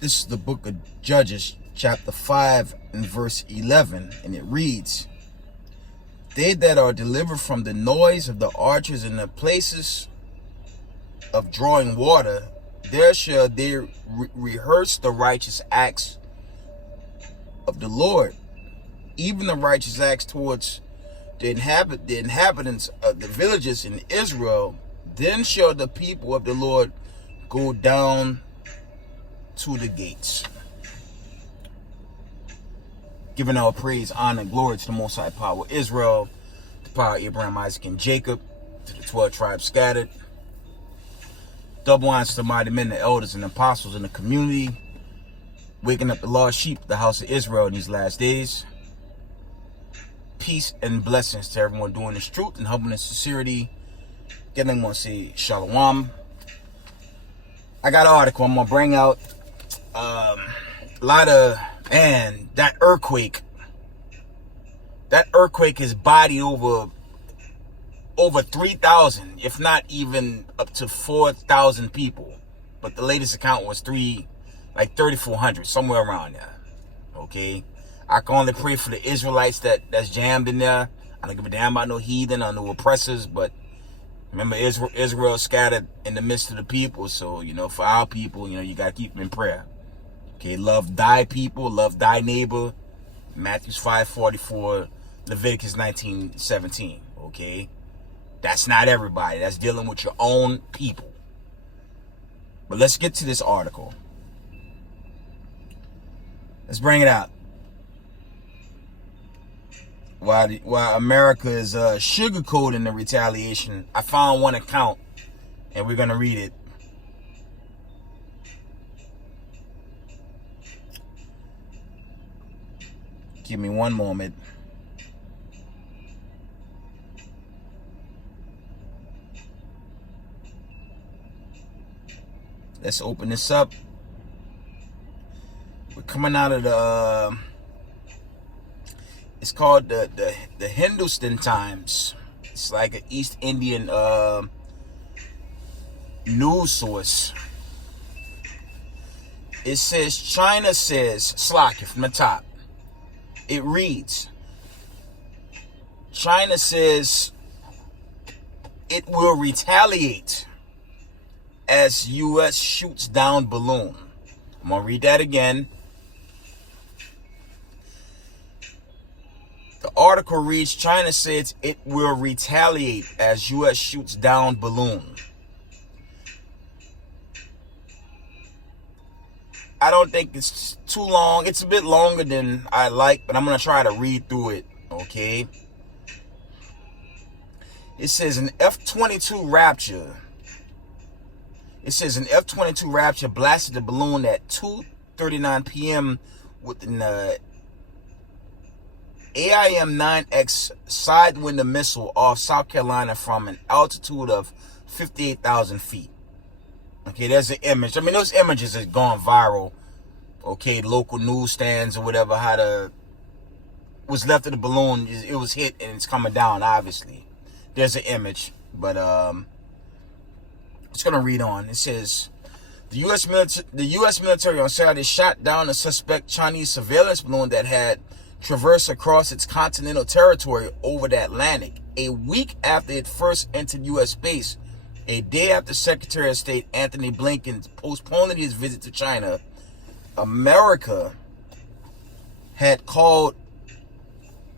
This is the book of Judges, chapter 5 and verse 11, and it reads, "They that are delivered from the noise of the archers in the places of drawing water, there shall they rehearse the righteous acts of the Lord, even the righteous acts towards the inhabitants of the villages in Israel. Then shall the people of the Lord go down to the gates." Giving our praise, honor, and glory to the Most High Power of Israel, the power of Abraham, Isaac, and Jacob, to the 12 tribes scattered. Double honors to the mighty men, the elders, and apostles in the community, waking up the lost sheep of the house of Israel in these last days. Peace and blessings to everyone doing this truth and humbleness and sincerity. Again, I'm going to say shalom. I got an article I'm going to bring out. A lot of, man, that earthquake has bodied over 3,000, if not even up to 4,000 people. But the latest account was 3,400, somewhere around there. Okay, I can only pray for the Israelites that's jammed in there. I don't give a damn about no heathen or no oppressors, but remember, Israel scattered in the midst of the people. So, for our people, you got to keep them in prayer. Okay, love thy people, love thy neighbor. Matthew 5:44, Leviticus 19:17. Okay, that's not everybody. That's dealing with your own people. But let's get to this article. Let's bring it out. While America is sugarcoating the retaliation, I found one account, and we're gonna read it. Give me one moment. Let's open this up. We're coming out of the it's called the Hindustan Times. It's like an East Indian news source. It says, China says, slack from the top. It reads, China says it will retaliate as U.S. shoots down balloon. I'm going to read that again. The article reads, China says it will retaliate as U.S. shoots down balloon. I don't think it's too long. It's a bit longer than I like, but I'm going to try to read through it, okay? It says an F-22 Raptor. It says an F-22 Raptor blasted the balloon at 2:39 p.m. with an AIM-9X Sidewinder missile off South Carolina from an altitude of 58,000 feet. Okay, there's an image. I mean, those images have gone viral. Okay, local newsstands or whatever, what's left of the balloon, it was hit and it's coming down, obviously. There's an image, but it's going to read on. It says, the U.S. military on Saturday shot down a suspect Chinese surveillance balloon that had traversed across its continental territory over the Atlantic, a week after it first entered U.S. space. A day after Secretary of State Antony Blinken postponed his visit to China, America had called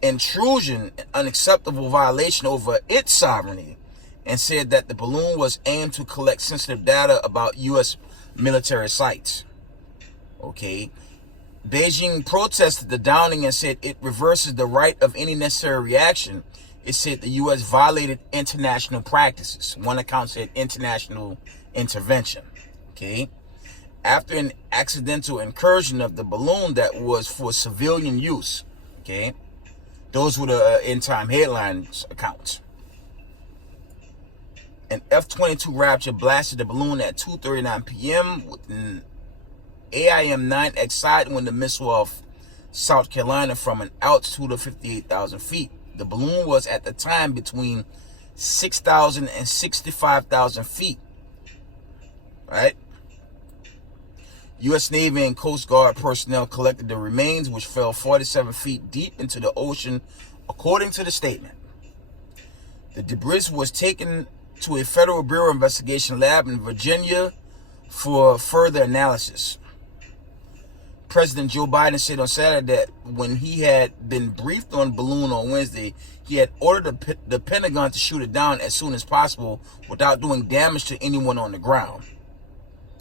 intrusion an unacceptable violation over its sovereignty and said that the balloon was aimed to collect sensitive data about U.S. military sites. Okay. Beijing protested the downing and said it reverses the right of any necessary reaction. It said the U.S. violated international practices. One account said international intervention. Okay. After an accidental incursion of the balloon that was for civilian use. Okay. Those were the end-time headlines accounts. An F-22 Raptor blasted the balloon at 2:39 p.m. with an AIM-9X Sidewinder missile off South Carolina from an altitude of 58,000 feet. The balloon was at the time between 6,000 and 65,000 feet. Right? U.S. Navy and Coast Guard personnel collected the remains, which fell 47 feet deep into the ocean, according to the statement. The debris was taken to a Federal Bureau of Investigation lab in Virginia for further analysis. President Joe Biden said on Saturday that when he had been briefed on the balloon on Wednesday, he had ordered the Pentagon to shoot it down as soon as possible without doing damage to anyone on the ground.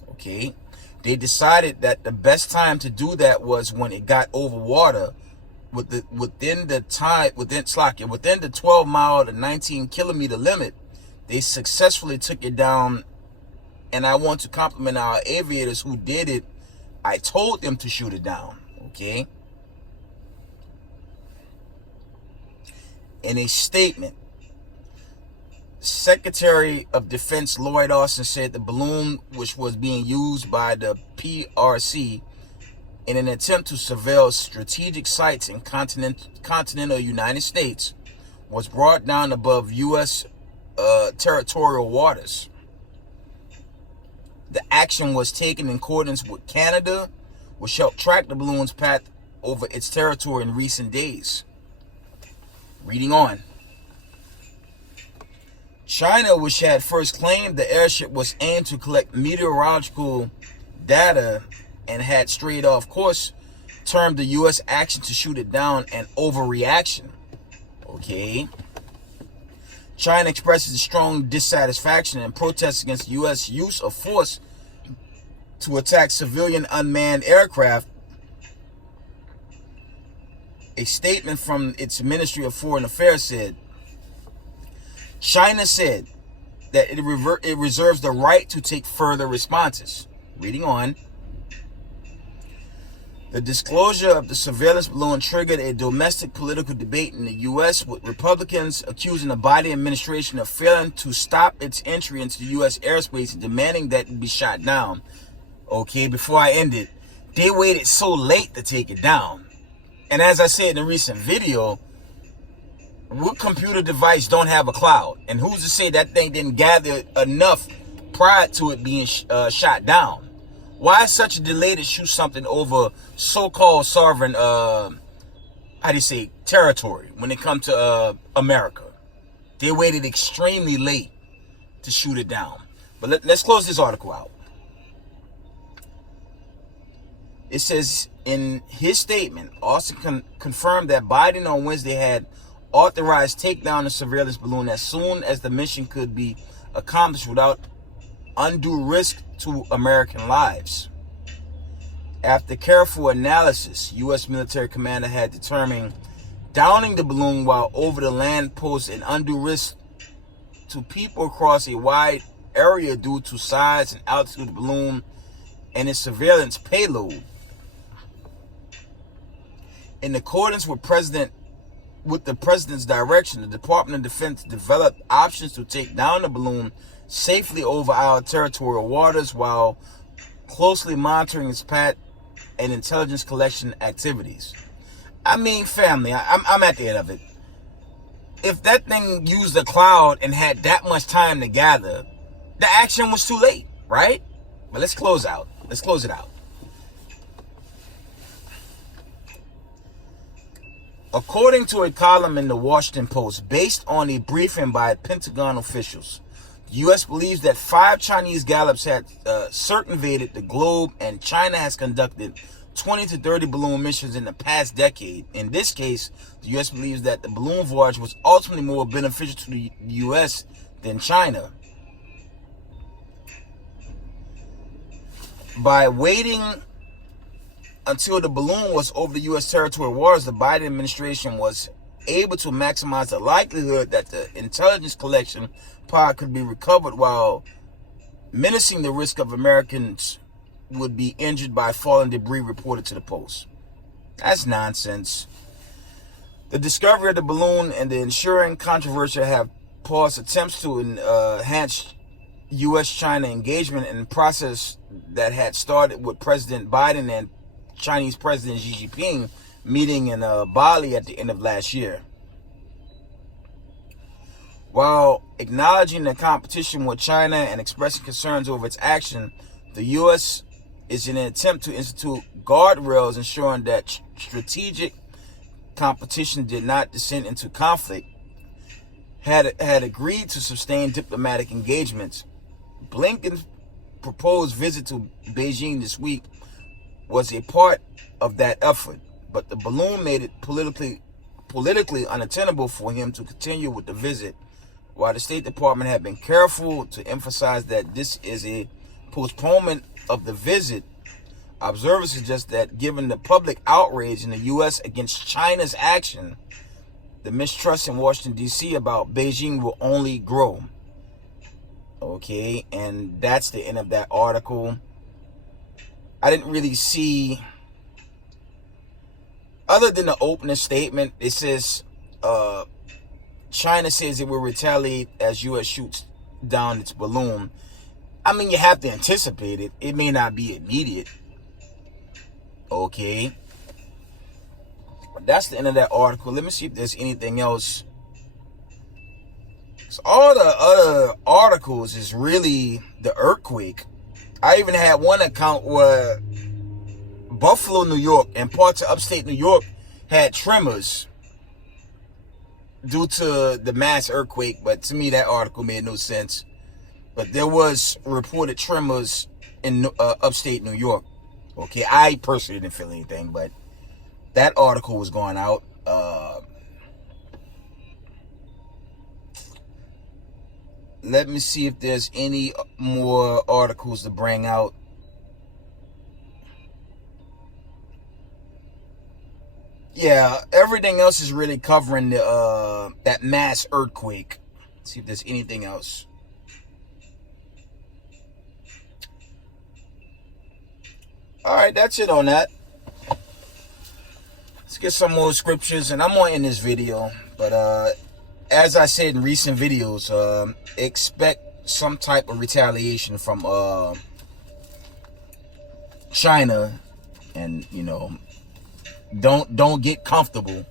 Okay. They decided that the best time to do that was when it got over water within the 12 mile to 19 kilometer limit. They successfully took it down, and I want to compliment our aviators who did it. I told them to shoot it down, okay? In a statement, Secretary of Defense Lloyd Austin said the balloon, which was being used by the PRC in an attempt to surveil strategic sites in continental United States, was brought down above U.S. Territorial waters. The action was taken in accordance with Canada, which helped track the balloon's path over its territory in recent days. Reading on. China, which had first claimed the airship was aimed to collect meteorological data and had strayed off course, termed the U.S. action to shoot it down an overreaction. Okay. China expresses strong dissatisfaction and protests against U.S. use of force to attack civilian unmanned aircraft. A statement from its Ministry of Foreign Affairs said, China said that it reserves the right to take further responses. Reading on. The disclosure of the surveillance balloon triggered a domestic political debate in the U.S., with Republicans accusing the Biden administration of failing to stop its entry into the U.S. airspace and demanding that it be shot down. Okay, before I end it, they waited so late to take it down. And as I said in a recent video, what computer device don't have a cloud? And who's to say that thing didn't gather enough prior to it being shot down? Why such a delay to shoot something over so-called sovereign, territory when it comes to America? They waited extremely late to shoot it down. But let's close this article out. It says, in his statement, Austin confirmed that Biden on Wednesday had authorized takedown the surveillance balloon as soon as the mission could be accomplished without undue risk to American lives. After careful analysis, U.S. military commander had determined downing the balloon while over the land posed an undue risk to people across a wide area due to size and altitude of the balloon and its surveillance payload. In accordance with the president's direction, the Department of Defense developed options to take down the balloon safely over our territorial waters while closely monitoring its path and intelligence collection activities. I mean, family, I'm at the end of it. If that thing used a cloud and had that much time to gather, the action was too late, right? But let's close out. Let's close it out. According to a column in the Washington Post, based on a briefing by Pentagon officials, the U.S. believes that 5 Chinese Gallops had circumvented the globe, and China has conducted 20 to 30 balloon missions in the past decade. In this case, the U.S. believes that the balloon voyage was ultimately more beneficial to the U.S. than China. By waiting until the balloon was over the U.S. territorial waters, the Biden administration was able to maximize the likelihood that the intelligence collection pod could be recovered while menacing the risk of Americans would be injured by falling debris, reported to the Post. That's nonsense. The discovery of the balloon and the ensuing controversy have paused attempts to enhance U.S.-China engagement in a process that had started with President Biden and Chinese President Xi Jinping meeting in Bali at the end of last year. While acknowledging the competition with China and expressing concerns over its action, the U.S. is in an attempt to institute guardrails ensuring that strategic competition did not descend into conflict, had agreed to sustain diplomatic engagements. Blinken's proposed visit to Beijing this week was a part of that effort, but the balloon made it politically unattainable for him to continue with the visit. While the State Department had been careful to emphasize that this is a postponement of the visit, observers suggest that given the public outrage in the U.S. against China's action, the mistrust in Washington, D.C. about Beijing will only grow. Okay, and that's the end of that article. I didn't really see, other than the opening statement, it says China says it will retaliate as U.S. shoots down its balloon. I mean, you have to anticipate it. It may not be immediate. Okay. But that's the end of that article. Let me see if there's anything else. So all the other articles is really the earthquake. I even had one account where Buffalo, New York, and parts of upstate New York had tremors due to the mass earthquake. But to me, that article made no sense. But there was reported tremors in upstate New York. Okay, I personally didn't feel anything, but that article was going out. Let me see if there's any more articles to bring out. Yeah, everything else is really covering the that mass earthquake. Let's see if there's anything else. All right, that's it on that. Let's get some more scriptures, and I'm gonna end this video. But as I said in recent videos, expect some type of retaliation from China, and don't get comfortable,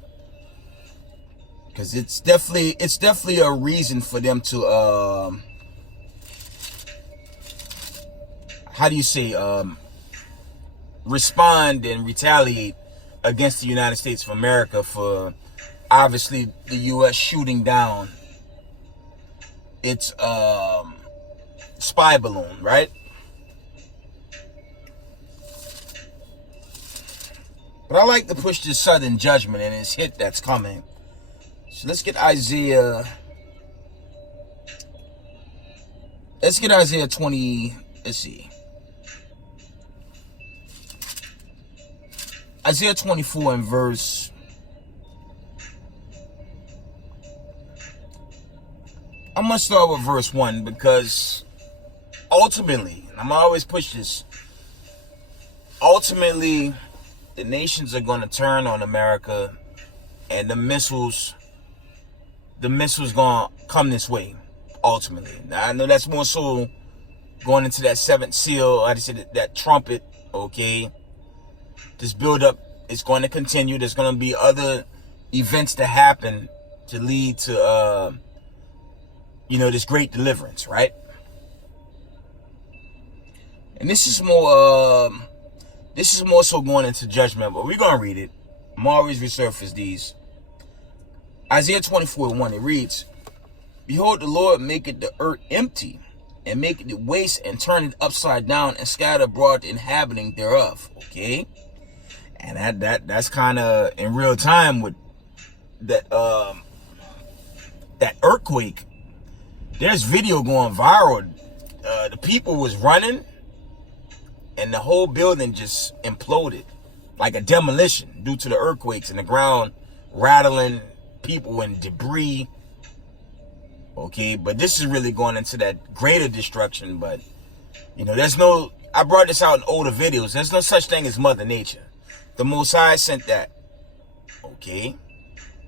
because it's definitely a reason for them to how do you say respond and retaliate against the United States of America for obviously the U.S. shooting down its spy balloon, right? But I like to push this sudden judgment and this hit that's coming. So let's get Isaiah 20, let's see. Isaiah 24 and verse. I'm going to start with verse 1, because ultimately, and I'm going to always push this, ultimately, the nations are going to turn on America, and the missiles going to come this way, ultimately. Now, I know that's more so going into that seventh seal, like I said, that trumpet, okay? This build-up is going to continue. There's going to be other events to happen to lead to, this great deliverance, right? And this is more so going into judgment, but we're going to read it. I'm always resurface these. Isaiah 24:1, it reads, "Behold, the Lord maketh the earth empty, and maketh it waste, and turn it upside down, and scatter abroad the inhabiting thereof." Okay? And that's kind of in real time with that that earthquake. There's video going viral. The people was running, and the whole building just imploded like a demolition due to the earthquakes and the ground rattling, people and debris. Okay, but this is really going into that greater destruction. But I brought this out in older videos. There's no such thing as Mother Nature. The Most High sent that. Okay?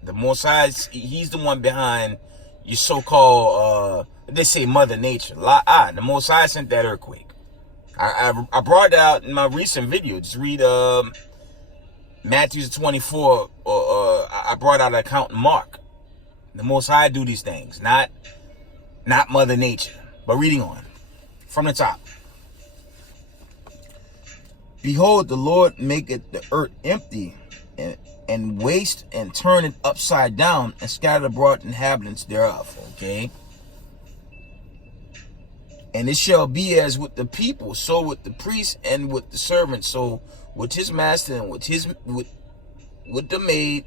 The Most High, he's the one behind your so-called, they say Mother Nature. The Most High sent that earthquake. I brought it out in my recent video. Just read Matthew 24, I brought out an account in Mark. The Most High do these things, not Mother Nature. But reading on, from the top. Behold, the Lord maketh the earth empty, and waste, and turn it upside down, and scatter abroad the inhabitants thereof. Okay. And it shall be as with the people, so with the priest and with the servant, so with his master and with the maid,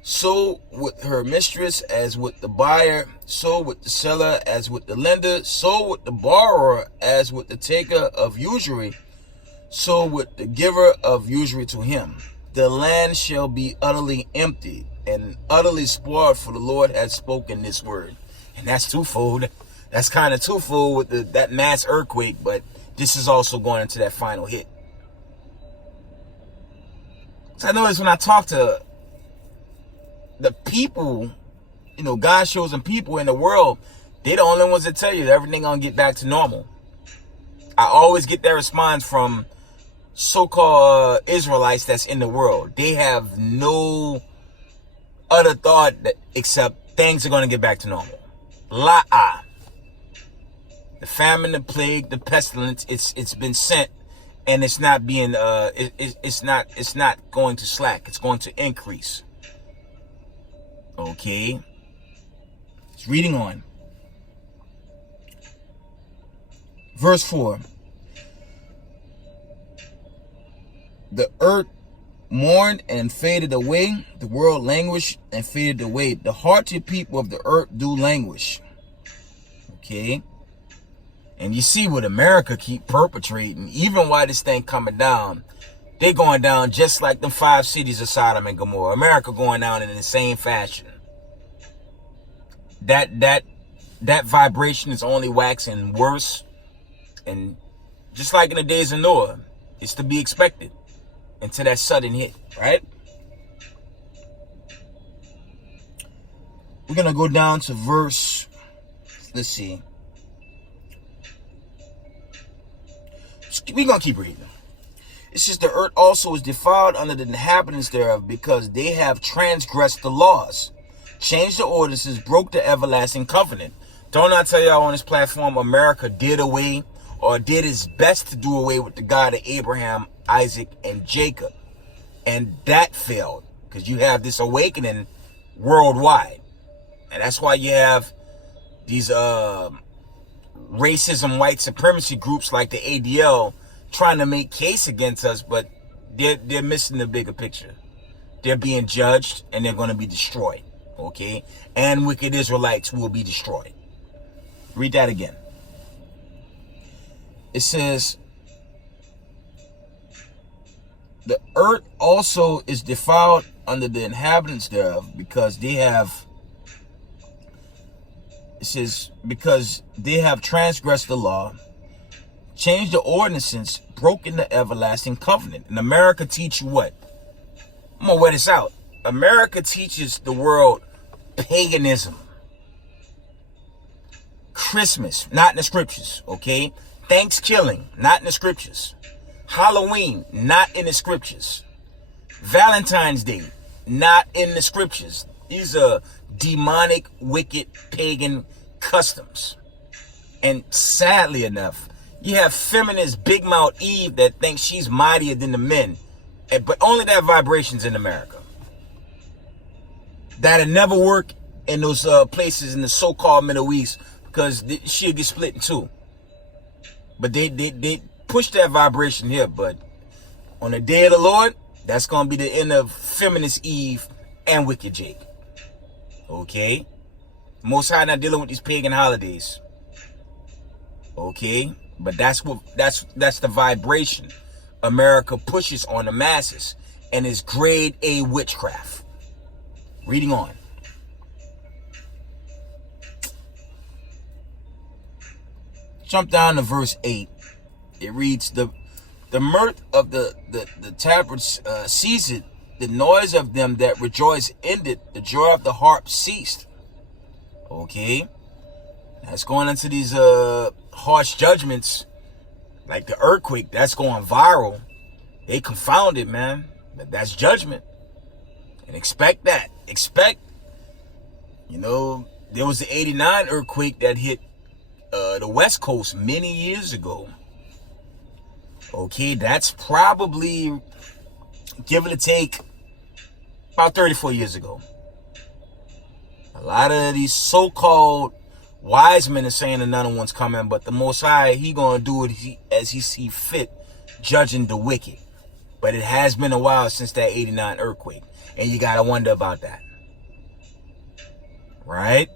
so with her mistress, as with the buyer, so with the seller, as with the lender, so with the borrower, as with the taker of usury, so with the giver of usury to him. The land shall be utterly empty and utterly spoiled, for the Lord has spoken this word. And that's twofold. That's kind of twofold with that mass earthquake, but this is also going into that final hit. So I notice when I talk to the people, you know, God's chosen people in the world, they're the only ones that tell you that everything gonna get back to normal. I always get that response from so-called Israelites that's in the world. They have no other thought except things are gonna get back to normal. La-ah. The famine, the plague, the pestilence, it's been sent, and it's not being it's not going to slack. It's going to increase. Okay. It's reading on. Verse 4. The earth mourned and faded away. The world languished and faded away. The hearty people of the earth do languish. Okay. And you see what America keep perpetrating, even while this thing coming down, they going down just like them 5 cities of Sodom and Gomorrah. America going down in the same fashion. That vibration is only waxing worse. And just like in the days of Noah, it's to be expected until that sudden hit, right? We're going to go down to verse, let's see. We're going to keep reading. It says, the earth also is defiled under the inhabitants thereof, because they have transgressed the laws, changed the ordinances, broke the everlasting covenant. Don't I tell y'all on this platform, America did away, or did its best to do away with the God of Abraham, Isaac, and Jacob. And that failed, because you have this awakening worldwide. And that's why you have these racism, white supremacy groups like the ADL trying to make case against us, but they're missing the bigger picture. They're being judged, and they're going to be destroyed. Okay? And wicked Israelites will be destroyed. Read that again. It says, the earth also is defiled under the inhabitants thereof, because they have, it says, because they have transgressed the law, changed the ordinances, broken the everlasting covenant. And America teach you what? I'm going to wear this out. America teaches the world paganism. Christmas, not in the scriptures, okay? Thanksgiving, not in the scriptures. Halloween, not in the scriptures. Valentine's Day, not in the scriptures. These are demonic, wicked, pagan customs. And sadly enough, you have feminist Big Mouth Eve that thinks she's mightier than the men. But only that vibration's in America. That'll never work in those places in the so-called Middle East, because she'll get split in two. But they push that vibration here. But on the day of the Lord, that's going to be the end of feminist Eve and wicked Jake. Okay? Most High not dealing with these pagan holidays. Okay? But that's the vibration America pushes on the masses, and it's grade A witchcraft. Reading on. Jump down to verse 8. It reads, the mirth of the tabrets ceased, the noise of them that rejoice ended, the joy of the harp ceased. Okay? That's going into these harsh judgments, like the earthquake, that's going viral. They confounded, man. But that's judgment. And expect that. Expect, there was the 89 earthquake that hit the West Coast many years ago. Okay, that's probably, give it a take, about 34 years ago. A lot of these so-called wise men are saying another one's coming, but the Most High, he gonna do it as he see fit, judging the wicked. But it has been a while since that 89 earthquake, and you gotta wonder about that, right?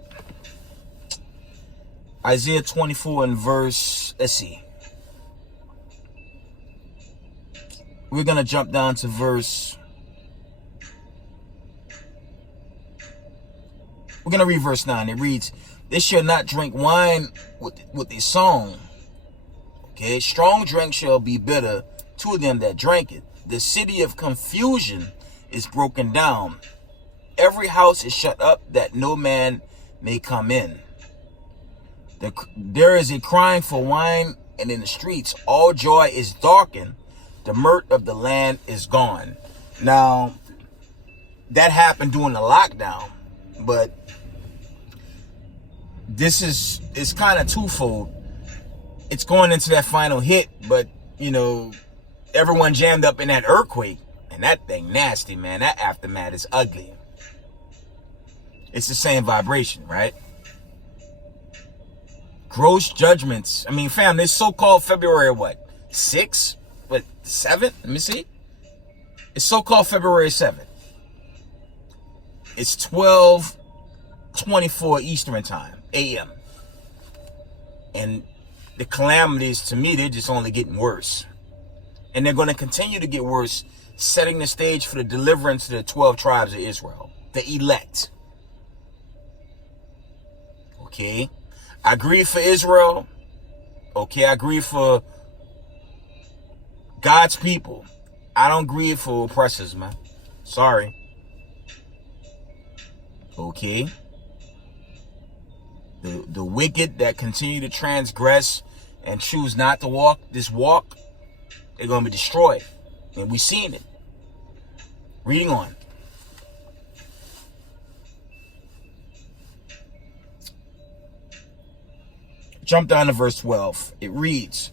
Isaiah 24 and verse, let's see. We're gonna jump down to verse, we're gonna read verse 9. It reads, they shall not drink wine with a song. Okay, strong drink shall be bitter to them that drank it. The city of confusion is broken down. Every house is shut up that no man may come in. There is a crying for wine, and in the streets all joy is darkened. The mirth of the land is gone. Now, that happened during the lockdown, but this is kind of twofold. It's going into that final hit, but you know, everyone jammed up in that earthquake, and that thing nasty, man. That aftermath is ugly. It's the same vibration, right? Gross judgments. I mean, fam, this so-called February what? 6th? What, 7th? Let me see. It's so-called February 7th. It's 12:24 Eastern time, a.m. And the calamities, to me, they're just only getting worse. And they're going to continue to get worse, setting the stage for the deliverance of the 12 tribes of Israel, the elect. Okay? I grieve for Israel. Okay, I grieve for God's people. I don't grieve for oppressors, man. Sorry. Okay? The wicked that continue to transgress and choose not to walk this walk, they're going to be destroyed. And we've seen it. Reading on. Jump down to verse 12. It reads,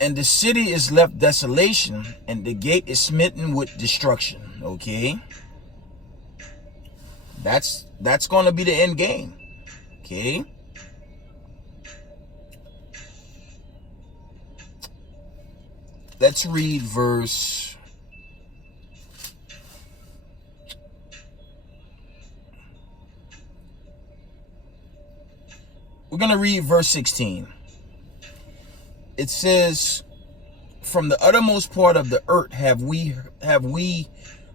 and the city is left desolation, and the gate is smitten with destruction. Okay? That's going to be the end game. Okay? Let's read verse... We're going to read verse 16. It says, from the uttermost part of the earth have we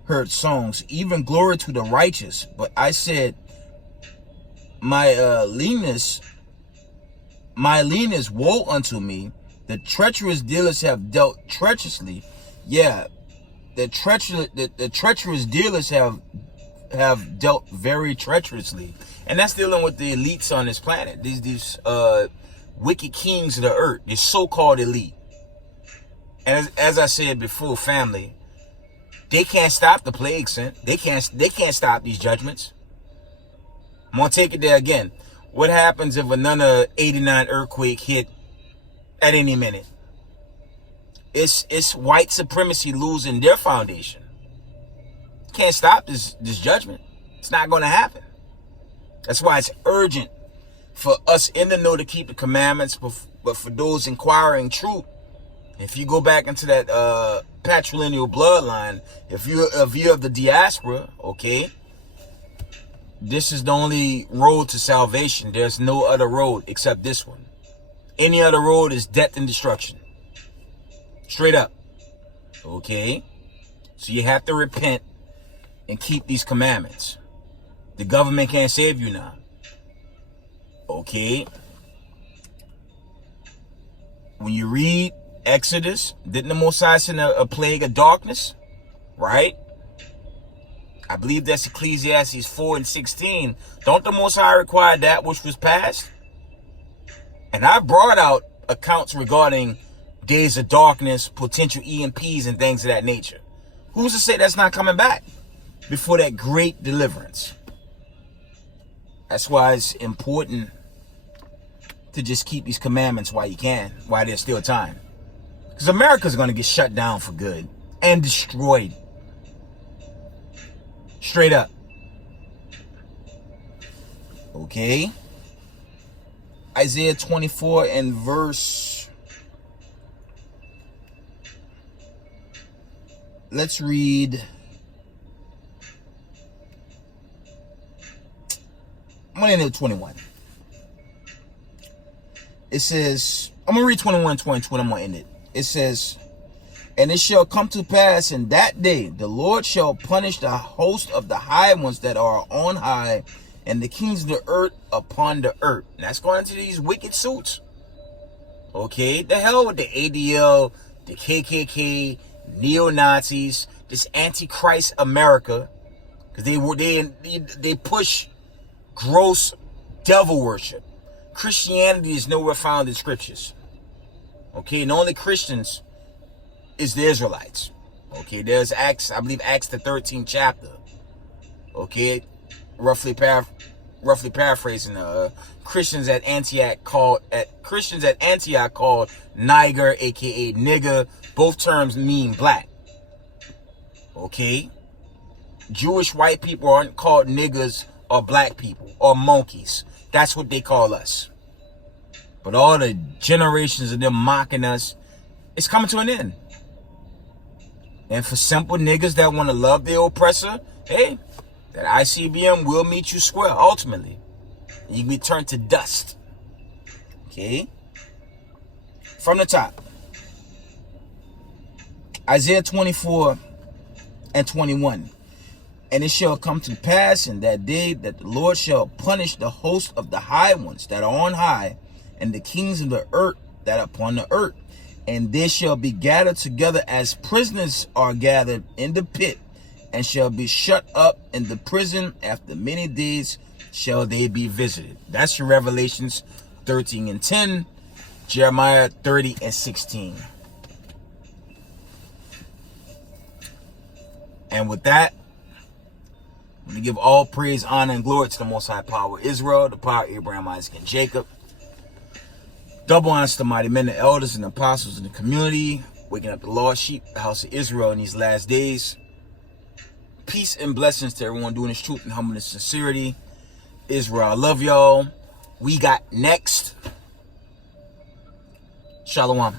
heard songs, even glory to the righteous. But I said, my leanness, woe unto me. The treacherous dealers have dealt treacherously. Yeah, the treacherous dealers have dealt very treacherously. And that's dealing with the elites on this planet. These wicked kings of the earth, this so-called elite. And as I said before, family, they can't stop the plague sent. They can't stop these judgments. I'm gonna take it there again. What happens if another 89 earthquake hit at any minute? It's white supremacy losing their foundation. Can't stop this judgment. It's not gonna happen. That's why it's urgent for us in the know to keep the commandments, but for those inquiring truth, if you go back into that patrilineal bloodline, if you're of the diaspora, okay, this is the only road to salvation. There's no other road except this one. Any other road is death and destruction. Straight up. Okay? So you have to repent and keep these commandments. The government can't save you now. Okay? When you read Exodus, didn't the Most High send a plague of darkness? Right? I believe that's Ecclesiastes 4 and 16. Don't the Most High require that which was past? And I brought out accounts regarding days of darkness, potential EMPs, and things of that nature. Who's to say that's not coming back before that great deliverance? That's why it's important to just keep these commandments while you can, while there's still time. Because America's going to get shut down for good and destroyed. Straight up. Okay. Isaiah 24 and verse. Let's read. I'm going to end at 21. It says, I'm going to read 21 and 22 and I'm going to end it. It says, and it shall come to pass in that day, the Lord shall punish the host of the high ones that are on high, and the kings of the earth upon the earth. And that's going into these wicked suits. Okay, the hell with the ADL, the KKK, neo-Nazis, this Antichrist America, because they push gross devil worship. Christianity is nowhere found in scriptures. Okay, and the only Christians is the Israelites. Okay, there's Acts, I believe Acts the 13th chapter. Okay, roughly paraphrasing, Christians at Antioch called Niger, aka nigger. Both terms mean black. Okay, Jewish white people aren't called niggers or black people or monkeys. That's what they call us. But all the generations of them mocking us, it's coming to an end. And for simple niggas that want to love their oppressor, hey, that ICBM will meet you square, ultimately. And you can be turned to dust. Okay? From the top. Isaiah 24 and 21. And it shall come to pass in that day that the Lord shall punish the host of the high ones that are on high, and the kings of the earth that are upon the earth. And they shall be gathered together as prisoners are gathered in the pit, and shall be shut up in the prison. After many days shall they be visited. That's your Revelations 13 and 10, Jeremiah 30 and 16. And with that, I'm going to give all praise, honor, and glory to the Most High Power Israel, the power of Abraham, Isaac, and Jacob. Double honors to mighty men, the elders, and apostles in the community, waking up the lost sheep, the house of Israel in these last days. Peace and blessings to everyone doing this truth and humbleness and sincerity. Israel, I love y'all. We got next. Shalom.